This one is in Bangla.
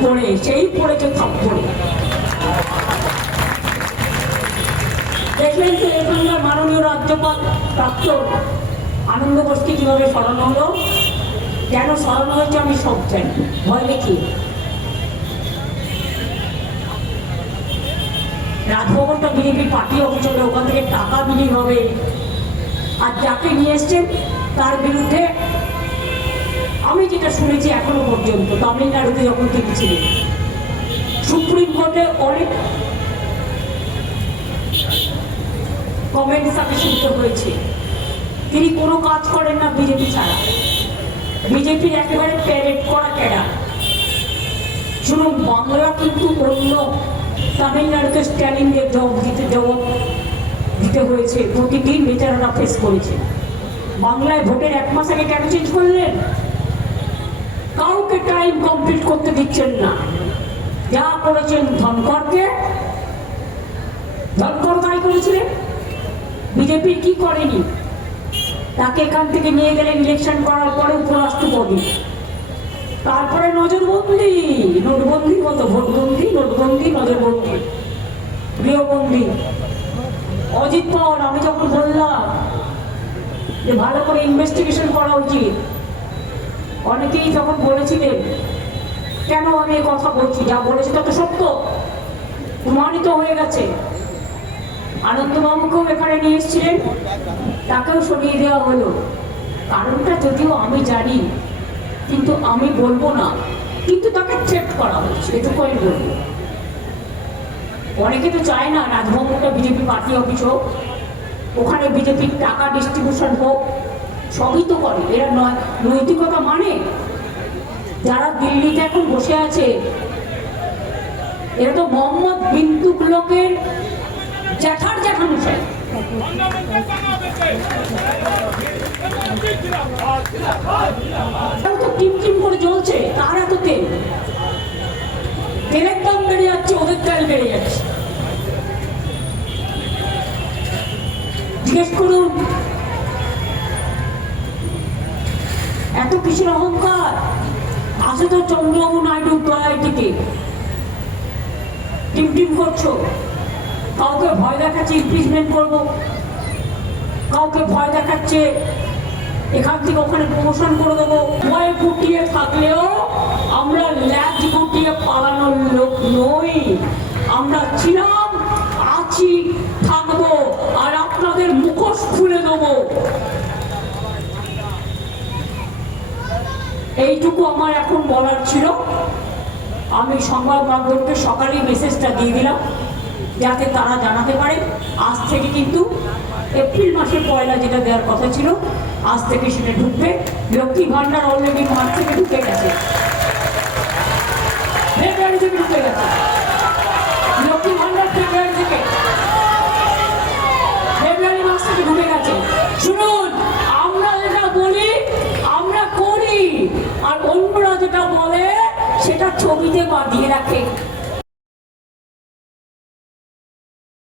থাপ্পড়ে, সেই পড়েছে থাপ্পড়ে। দেখলেন তো এখানকার মাননীয় রাজ্যপাল প্রাক্তন আনন্দ বোসকে কিভাবে সরানো হলো। কেন সরানো হয়েছে আমি সব জানি, ভয় দেখি। রাজভবনটা বিজেপির পার্টি অফিস হবে, ওখান থেকে টাকা বিলি হবে, আর যাকে নিয়ে এসছেন তার বিরুদ্ধে আমি যেটা শুনেছি এখনো পর্যন্ত তামিলনাড়ুতে যখন তিনি ছিলেন সুপ্রিম কোর্টে অনেক কমেন্টস তাকে শুনতে হয়েছে। তিনি কোনো কাজ করেন না বিজেপি ছাড়া, বিজেপির একেবারে প্যারেড করা ক্যাডার। শুনুন, বাংলা কিন্তু অন্য, তামিলনাড়ুতে স্ট্যালিনদের জবাব দিতে হয়েছে, প্রতিদিন বেচারারা ফেস করেছে। বাংলায় ভোটের 1 মাস আগে কেন চেঞ্জ করলেন? কাউকে টাইম কমপ্লিট করতে দিচ্ছেন না। যা করেছেন ধনকরকে, ধনকর তাই করেছিলেন, বিজেপি কি করেনি। তাকে এখান থেকে নিয়ে গেলেন ইলেকশন করার পরে উপরাষ্ট্রপতি, তারপরে নজরবন্দি, নোটবন্দির মতো ভোটবন্দি, নোটবন্দি, নজরবন্দি, গৃহবন্দি। অজিত পাওয়ার আমি যখন বললাম যে ভালো করে ইনভেস্টিগেশন করা উচিত, অনেকেই যখন বলেছিলেন কেন আমি এই কথা বলছি, যা বলেছি তত সত্য, প্রমাণিত হয়ে গেছে। আনন্দবাবুকেও এখানে নিয়ে এসেছিলেন, তাকেও সরিয়ে দেওয়া হলো। কারণটা যদিও আমি জানি, কিন্তু আমি বলবো না, কিন্তু তাকে থ্রেট করা হচ্ছে, এটুকু আমি বলবো। অনেকে তো চায় না রাজভবনটা বিজেপি পার্টি অফিস হোক, ওখানে বিজেপির টাকা ডিস্ট্রিবিউশন হোক, সবই তো করে এরা। নৈতিকতা মানে যারা দিল্লিতে এখন বসে আছে এরা তো মোহাম্মদ বিন তুগলকের জ্যাঠার জ্যাঠামশাই। টিম টিম করে জ্বলছে, তার এত তেল, তেলের দাম বেড়ে যাচ্ছে, ওদের তেল বেড়ে যাচ্ছে। জিজ্ঞেস করুন এত কিসের অহংকার? আসে তো চন্দ্রবাবু নাইডু দয়ার দিকে টিম টিম করছো। কাউকে ভয় দেখাচ্ছে ইমপিচমেন্ট করবো, কাউকে ভয় দেখাচ্ছে এখান থেকে ওখানে প্রমোশন করে দেবো। ভয় গুটিয়ে থাকলেও আমরা ল্যাজ গুটিয়ে পালানোর লোক নই। আমরা ছিলাম, আছি, থাকবো, আর আপনাদের মুখোশ খুলে দেবো। এইটুকু আমার এখন বলার ছিল। আমি সংবাদ মাধ্যমকে সকালেই মেসেজটা দিয়ে দিলাম যাতে তারা জানাতে পারে। আজ থেকে কিন্তু এপ্রিল মাসের 1 যেটা দেওয়ার কথা ছিল, আজ থেকে সেটা ঢুকবে। লক্ষ্মী ভান্ডার অলরেডি মার্চ থেকে ঢুকে গেছে, ফেব্রুয়ারি থেকে ঢুকে গেছে।